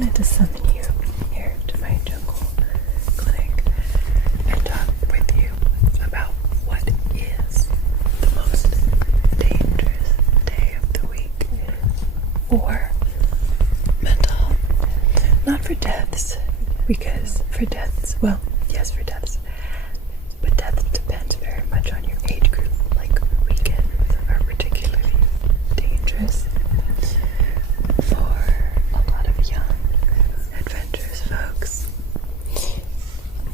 wanted to summon you here to my jungle clinic and talk with you about what is the most dangerous day of the week for mental health. Not for deaths, because for deaths, well, yes, for deaths, but death depends very much on your age group. Like, weekends are particularly dangerous for a lot of young, adventurous folks.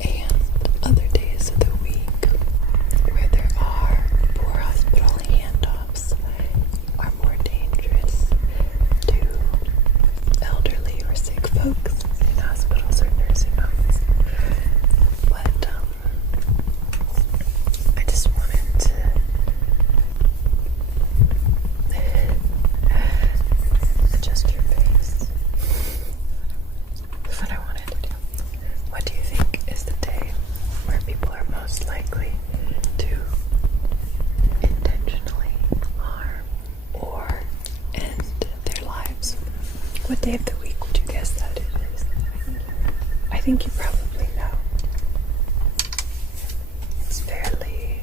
And other days of the week where there are poor hospital handoffs are more dangerous to elderly or sick folks in hospitals or nursing homes. But I just wanted to adjust your face. That's what I wanted to do. What do you think is the day where people are most likely to intentionally harm or end their lives? What day of the week would you guess that it is? I think you probably know. It's fairly...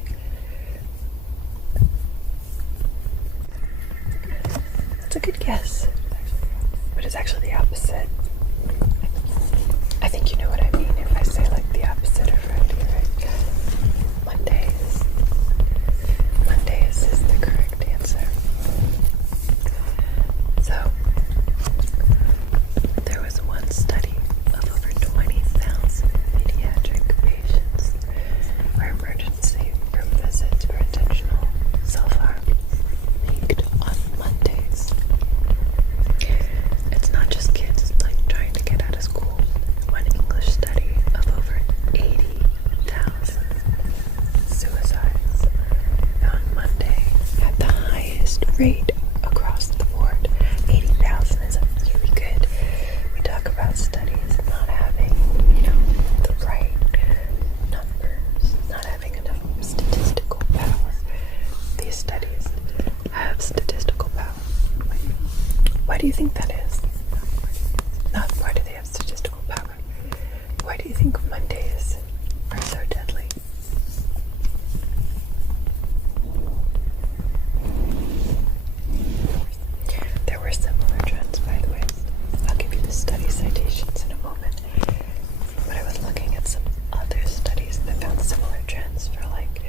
It's a good guess, but it's actually the opposite. I think you know what I mean if I say like the opposite of Friday, right? Mondays. Mondays is the correct answer. So, there was one study of over 20,000 pediatric patients where emergency room visits for intentional self-harm peaked on Mondays. It's not just kids like trying to get out of school. One English study of over 80,000 suicides found Monday at the highest rate across the board. 80,000 is a really good. We talk about studies not having, the right numbers, not having enough statistical power. These studies have statistical power. Why do you think that is? Not why do they have statistical power? Why do you think Mondays are so deadly? There were similar trends, by the way. I'll give you the study citations in a moment. But I was looking at some other studies that found similar trends for like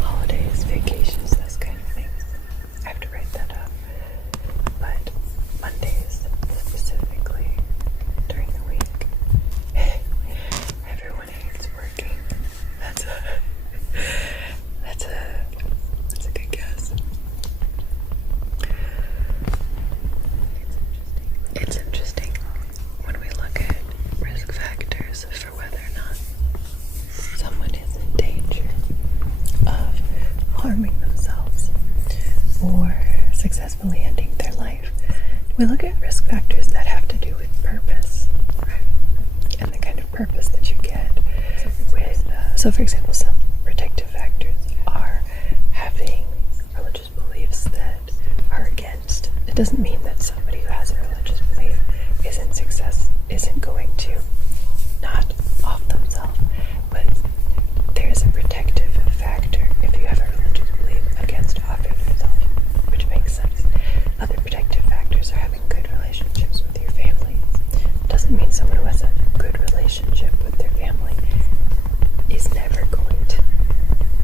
holidays, vacations, those kind of things. I have to write that up. But Mondays, specifically during the week, everyone hates working. That's a good guess. It's interesting when we look at risk factors for whether or not someone is in danger of harming themselves or successfully ending their life. We look at risk factors that have to do with purpose, right? And the kind of purpose that you get with, so for example, some protective factors are having religious beliefs that are against. It doesn't mean that somebody who has a religious belief isn't going to not off themselves, but there's a protective factor if you have a religious belief against offing yourself, which makes sense. Other protective factors are having good relationships with your family. Doesn't mean someone who has a good relationship with their family is never going to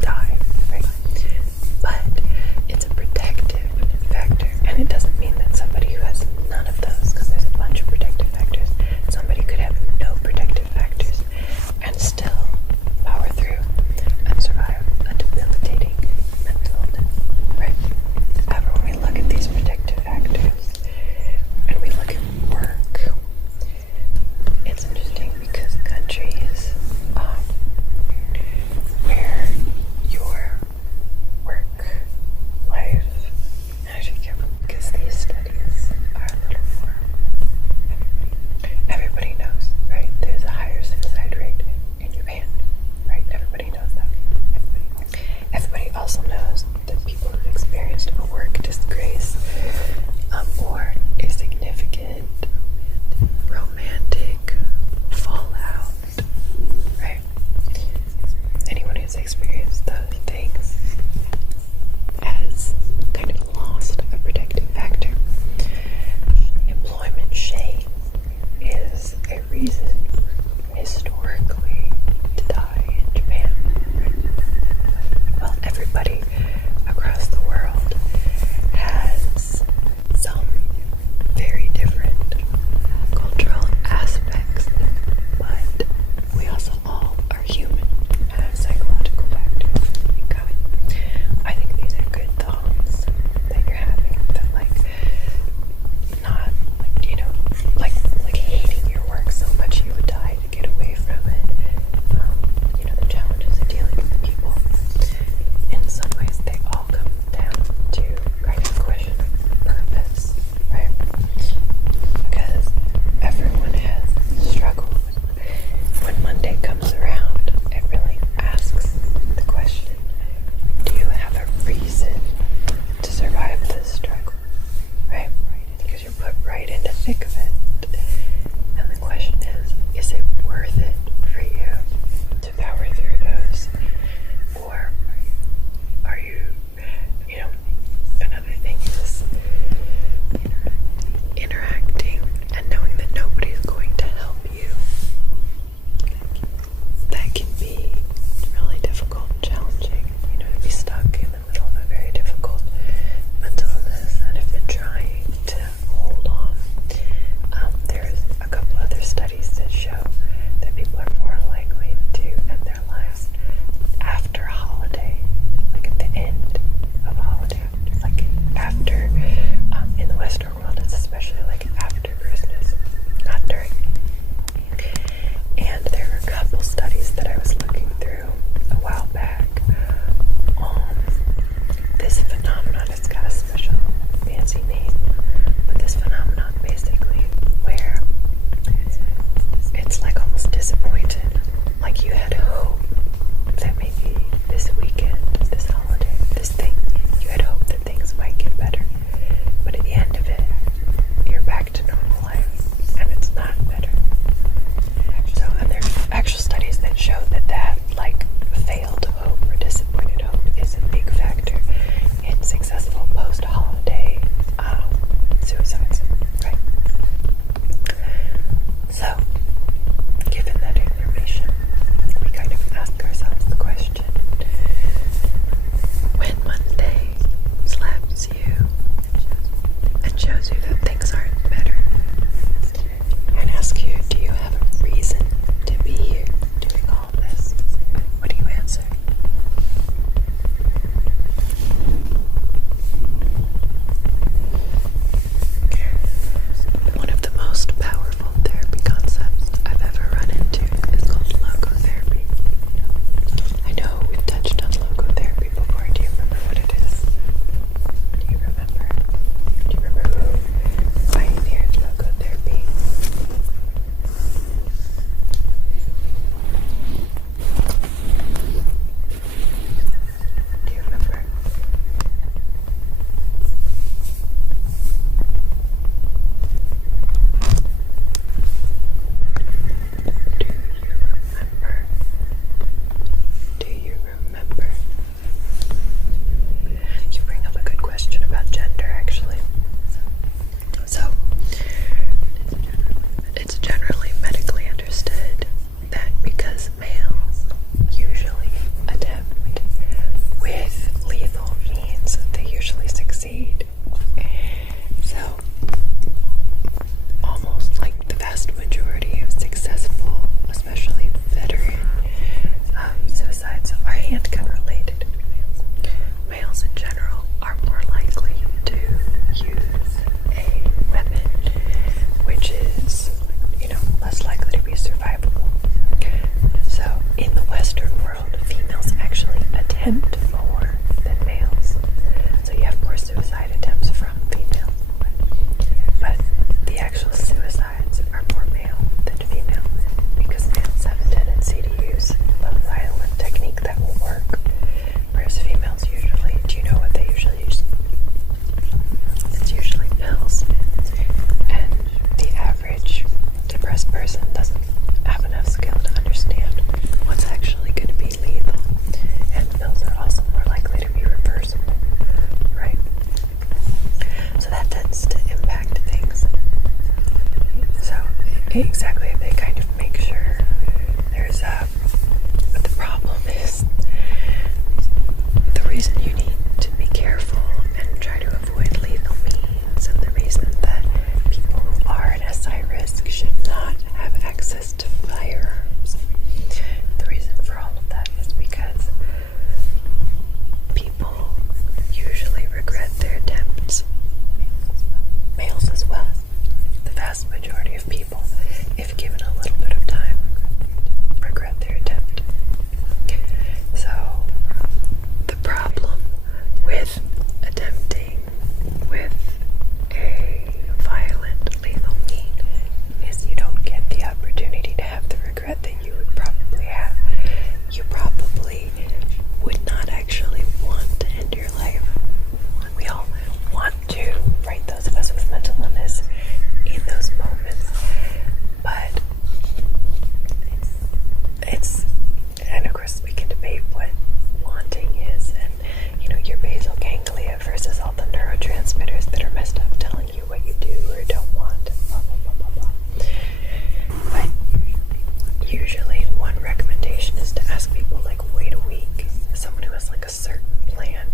die, right? But it's a protective factor, and it doesn't mean that somebody who has none of those, because there's a bunch of protective factors, somebody could have no protective factors and still power through and survive a debilitating mental illness, right? However, when we look at these protective factors and we look at work, it's interesting because countries where your work life, and I should be careful because these studies are a little more, everybody knows, right? There's a higher suicide rate in Japan, right? Everybody knows that. Everybody also knows that people who've experienced a work disgrace or a significant romantic Exactly. They kind of make sure there's but the problem is the reason you need to be careful and try to avoid lethal means, and the reason that people who are at SI risk should not have access to firearms. The reason for all of that is because people usually regret their attempts. Males as well. The vast majority of people, if given a little bit of time, regret their attempt. So, the problem with attempting with a violent lethal mean is you don't get the opportunity to have the regret that you would probably have. You probably would not actually want to end your life. We all want to, right? Those of us with mental illness in those moments. But it's, and of course we can debate what wanting is, and your basal ganglia versus all the neurotransmitters that are messed up telling you what you do or don't want, blah blah blah blah blah. But usually one recommendation is to ask people, like, wait a week. Someone who has like a certain plan,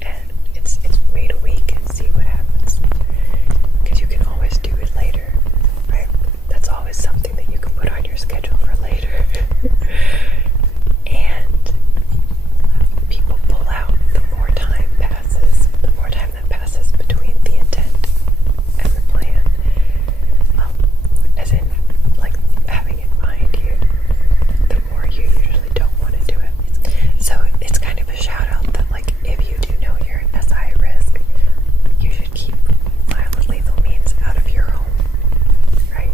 and it's wait a week and see what happens, because you can always do it later, right? That's always something that you can put on your schedule for later. And people pull out the more time that passes between the intent and the plan, as in, like, having in mind you, the more you usually don't want to do it. So it's kind of a shout out that, like, if you do know you're at SI risk, you should keep violent lethal means out of your home, right?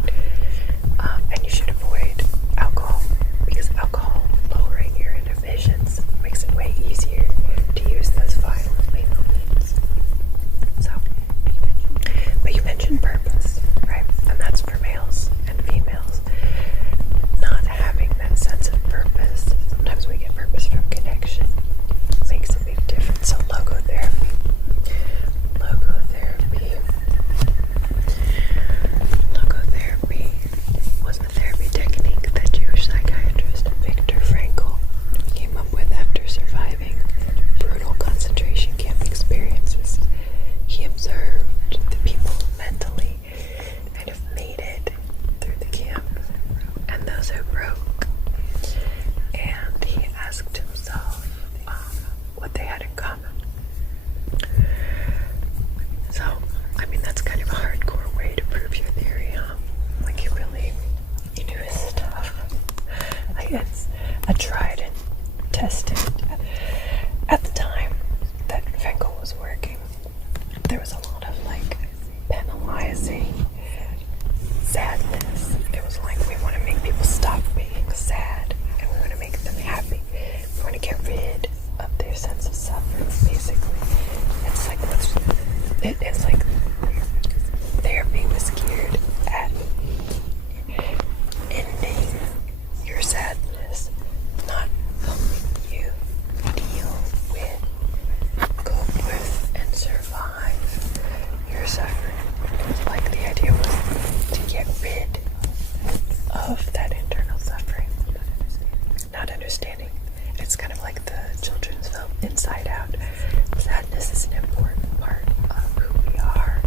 And you should avoid alcohol, because alcohol lowering your inhibitions makes it way easier to use those violent lethal means. So, but you mentioned purpose, right? And that's for males and females. Not having that sense of purpose. Sometimes we get purpose from connection. It makes a big difference. So logotherapy was a therapy technique that Jewish psychiatrist Viktor Frankl came up with after surviving brutal concentration camp experiences. He observed the people who mentally kind of made it through the camp and those who broke. And he asked himself what they had in common. So, I mean, that's kind of a hardcore way to prove your theory, huh? Like, he knew his stuff. Like, it's a tried and tested. At the time that Frankl was working, there was a lot of, like, penalizing sadness. It was like, we want to make people stop being sad, and we want to make them happy. We want to get rid of their sense of suffering, basically. It's like therapy was geared at ending your sadness, not helping you deal with, cope with, and survive your suffering. Like, the idea was to get rid of that internal suffering, not understanding. It's kind of like the children's film Inside Out. Sadness is an important part of who we are.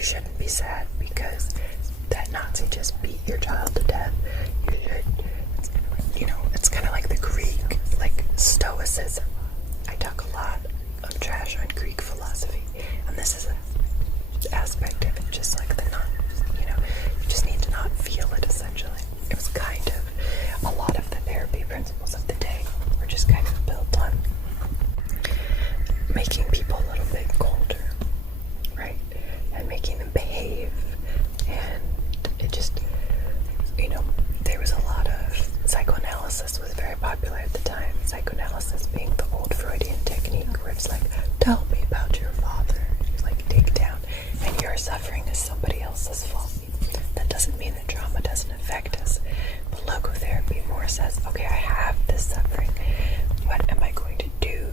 you shouldn't be sad because that Nazi just beat your child to death. You should, it's kind of like the Greek, like stoicism. I talk a lot of trash on Greek philosophy, and this is an aspect of it, just like the you just need to not feel it, essentially. It was kind of, a lot of the therapy principles of the day were just kind of built on making people a little bit colder, right? And making them behave. And it just, there was a lot of psychoanalysis was very popular at the time. Psychoanalysis being the old Freudian technique where it's like, tell me about your father. You like dig down, and your suffering is somebody else's fault. That doesn't mean that trauma doesn't affect us. But logotherapy more says, okay, I have this suffering. What am I going to do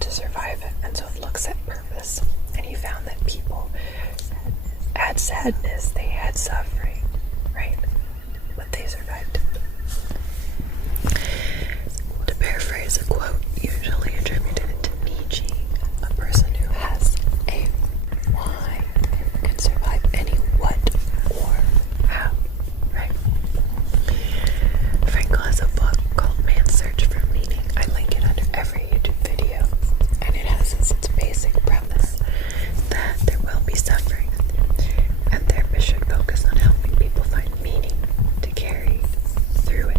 to survive it? And so it looks at purpose. And he found that people had sadness, they had suffering, right? But they survived it. To paraphrase a quote usually attributed to Nietzsche, a person who has a why can survive any what or how, right? Frankl has a book called Man's Search for Meaning. I link it under every YouTube video, and it has as its basic premise that there will be suffering, and therapists should focus on helping people find meaning to carry through it.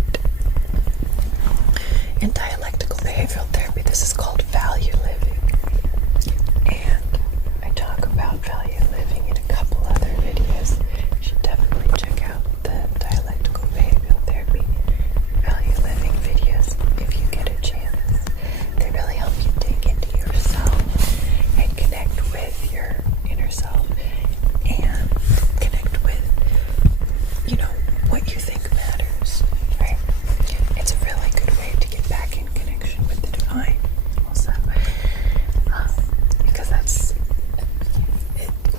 In dialectical behavioral therapy, this is called value living, and I talk about value living in a couple other videos. You should definitely check out the dialectical behavioral therapy value living videos if you get a chance. They really help you dig into yourself and connect with your inner self and connect with, what you think matters, right? It's a really good way to get back in connection with the divine also, because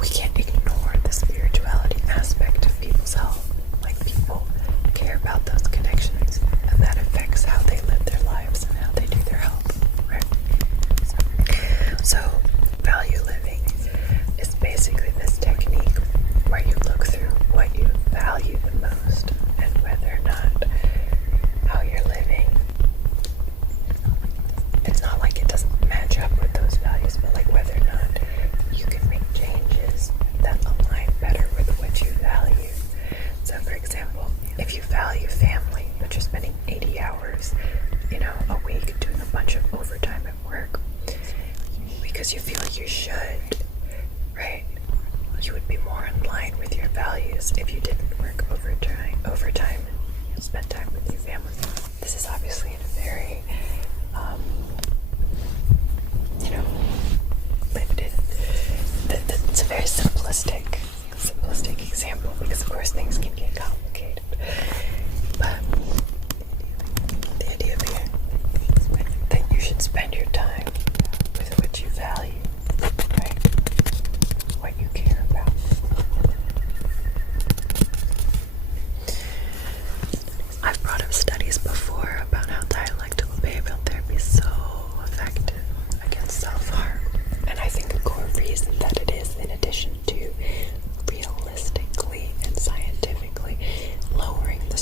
we can't ignore the spirituality aspect of people's health. Like, people care about those connections, and that affects how they live their lives and how they do their health, right? So value living is basically this technique where you look through what you value the most and whether or not how you're living, it's not like it doesn't match up with those values, but like whether or not you can make changes that align better with what you value. So for example, if you value family, but you're spending 80 hours, a week doing a bunch of overtime at work because you feel like you should, right? You would be more in line with your values if you didn't work overtime and spend time with your family. This is obviously in a very, limited. It's a very simplistic example because, of course, things can get complicated. But the idea being that you should spend your time with what you value, right? What you care about. I've brought up studies before about how dialectical behavioral therapy is so effective against self-harm. And I think a core reason that it is, in addition to realistically and scientifically lowering the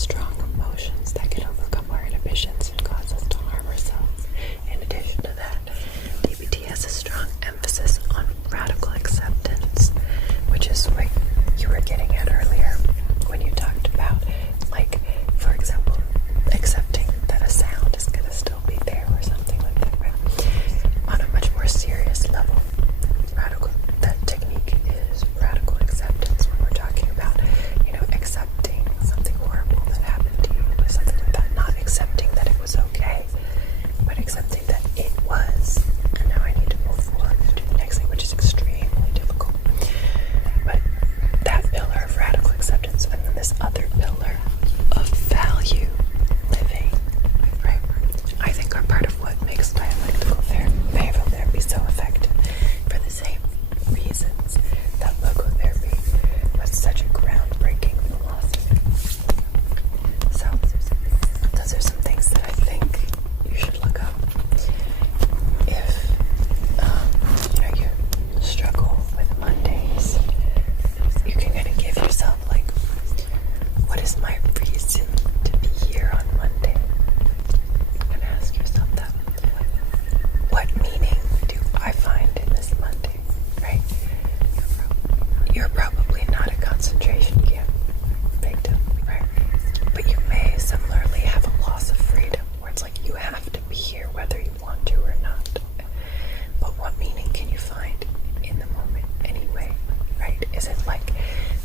Is it like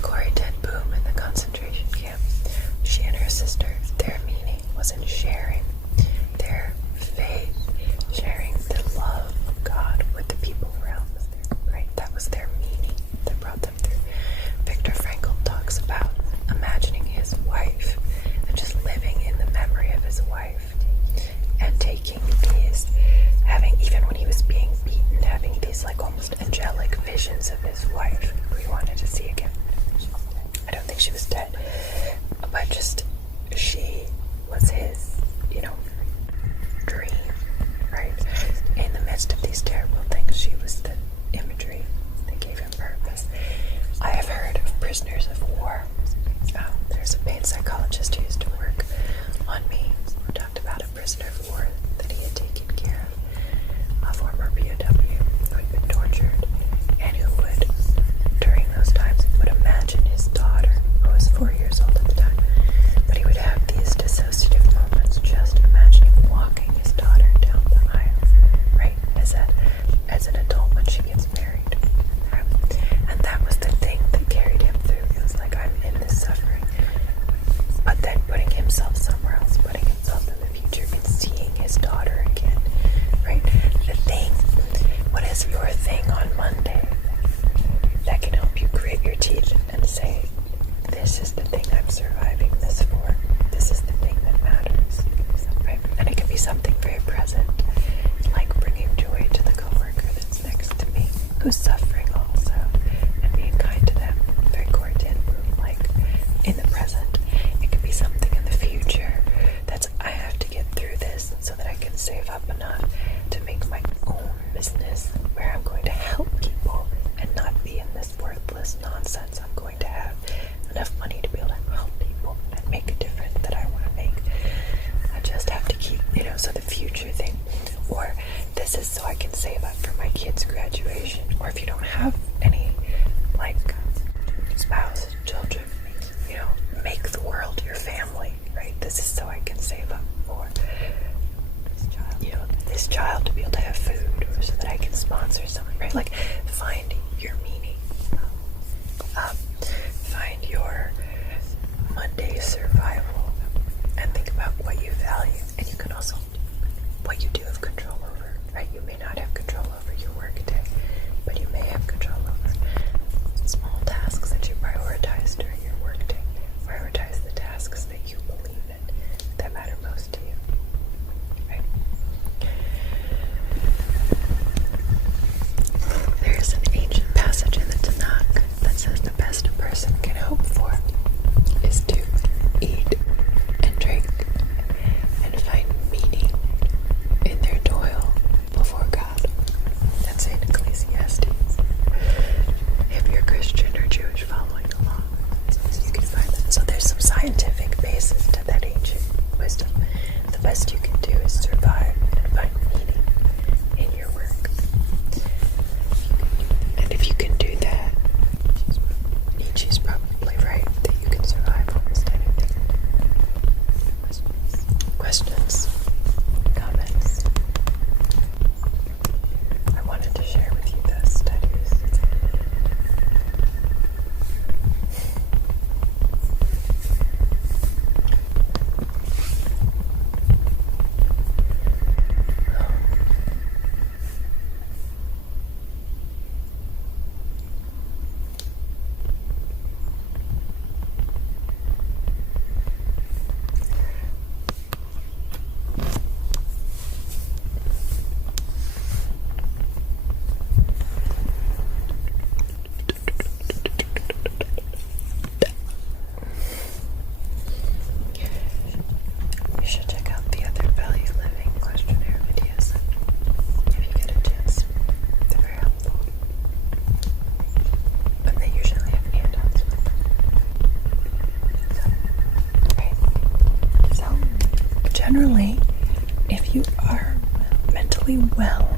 Corrie ten Boom in the concentration camp? She and her sister, their meaning was in sharing their faith, sharing the love of God with the people around them, right? That was their meaning that brought them through. Viktor Frankl talks about imagining his wife and just living in the memory of his wife and taking these, having, even when he was being beaten, having these like almost angelic visions of his wife who he wanted to see again. I don't think she was dead, but just she was his, dream, right? In the midst of these terrible things, she was the imagery that gave him purpose. I have heard of prisoners of war. There's a pain psychologist who used to work on me who talked about a prisoner of war that he had taken care of, a former POW who had been tortured, and who would, during those times, would imagine his daughter, who was 4 years old at the time, but he would have these dissociative moments just imagining walking his daughter down the aisle, right, as an adult when she gets married. Right? And that was the thing that carried him through. It was like, I'm in this suffering, but then putting himself somewhere else, putting himself in the future and seeing his daughter again, right? The thing, what is your thing on Monday that can help you grit your teeth and say, this is the thing I'm surviving this for. This is the thing that matters, right? And it can be something very present, like bringing joy to the coworker that's next to me, who's suffering also, and being kind to them, very Corrie ten Boom, like in the present. It could be something in the future that's, I have to get through this so that I can save up enough to make my own business where I'm going to help people and not be in this worthless nonsense. I'm going to have enough money to be able to help people and make a difference that I want to make. I just have to keep, so the future thing, or this is so I can save up for my kids' graduation, or if you don't have any, like, spouse, children, make the world your family, right? This is so I can save up for this child to be able to have food, or so that I can sponsor someone, right? Like, find your meaning. Find your Monday survival and think about what you value. And you can also, what you do have control over, right? You may not have control over your work day, but you may have control over small tasks that you prioritize during your work day. Prioritize the tasks that you believe in, that matter most to you, right? There's an ancient passage in the Tanakh that says the best a person can hope for is to eat and drink and find meaning in their toil before God. That's in Ecclesiastes. If you're Christian or Jewish following along, you can find that. So there's some scientific basis to that ancient wisdom. The best you can do is survive and find meaning in your work. And if you can do that, Nietzsche's probably right that you can survive almost anything. Questions? Comments? I wanted to share with you those studies. You should check out the other Value Living questionnaire videos if you get a chance. They're very helpful. But they usually have handouts with them. So, generally, if you are mentally well,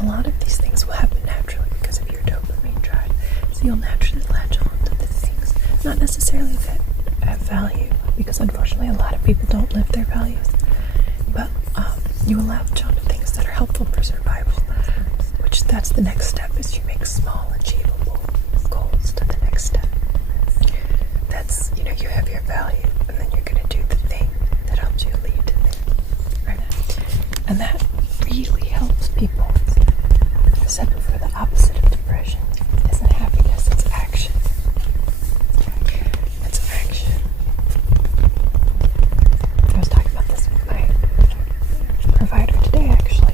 a lot of these things will happen naturally because of your dopamine drive. So you'll naturally latch on to the things, not necessarily that have value, because unfortunately a lot of people don't live their values, but you will latch on to things that are helpful for survival, which that's the next step, is you make small achievable goals to then next step. That's, you know, you have your value, and then you're going to do the thing that helps you lead to there. Right? And that really helps people. I said before, the opposite of depression isn't happiness, it's action. It's action. I was talking about this with my provider today, actually.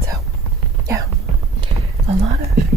So, yeah, a lot of